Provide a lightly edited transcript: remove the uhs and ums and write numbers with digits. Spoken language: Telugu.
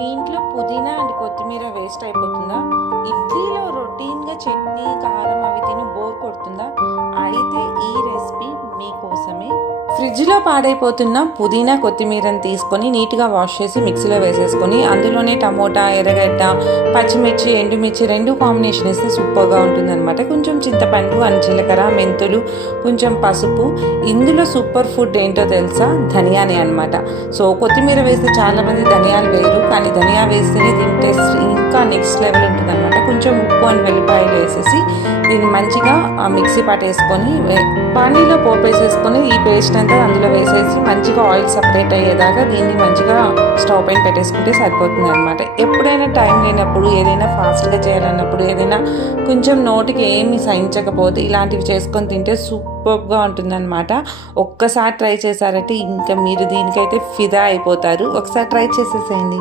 మీ ఇంట్లో పుదీనా అండ్ కొత్తిమీర వేస్ట్ అయిపోతుందా? ఇడ్లీలో రొటీన్గా చట్నీ కారం అవి తిని బోర్ కొడుతుందా? అయితే ఈ రెసిపీ మీకోసమే. ఫ్రిడ్జ్లో పాడైపోతున్న పుదీనా కొత్తిమీరని తీసుకొని నీట్గా వాష్ చేసి మిక్సీలో వేసేసుకొని అందులోనే టమోటా ఎర్రగడ్డ పచ్చిమిర్చి ఎండుమిర్చి రెండు కాంబినేషన్ వేస్తే సూపర్గా ఉంటుందన్నమాట. కొంచెం చింతపండు అండ్ జీలకర్ర మెంతులు కొంచెం పసుపు. ఇందులో సూపర్ ఫుడ్ ఏంటో తెలుసా? ధనియానే అనమాట. సో కొత్తిమీర వేస్తే చాలామంది ధనియాలు వేయరు, కానీ ధనియా వేస్తేనే దీని టేస్ట్ ఇంకా నెక్స్ట్ లెవెల్ ఉంటుందన్నమాట. కొంచెం ఉప్పు అండ్ వెల్లిపాయలు వేసేసి దీన్ని మంచిగా మిక్సీ పట్టేసుకొని పానీలో పోపేసేసుకొని ఈ పేస్ట్ అంతా అందులో వేసేసి మంచిగా ఆయిల్ సపరేట్ అయ్యేదాకా దీన్ని మంచిగా స్టవ్ పైన పెట్టేసుకుంటే సరిపోతుంది అనమాట. ఎప్పుడైనా టైం లేనప్పుడు, ఏదైనా ఫాస్ట్గా చేయాలన్నప్పుడు, ఏదైనా కొంచెం నోటికి ఏమి సహించకపోతే ఇలాంటివి చేసుకొని తింటే సూపర్గా ఉంటుందన్నమాట. ఒక్కసారి ట్రై చేశారంటే ఇంకా మీరు దీనికైతే ఫిదా అయిపోతారు. ఒకసారి ట్రై చేసేసేయండి.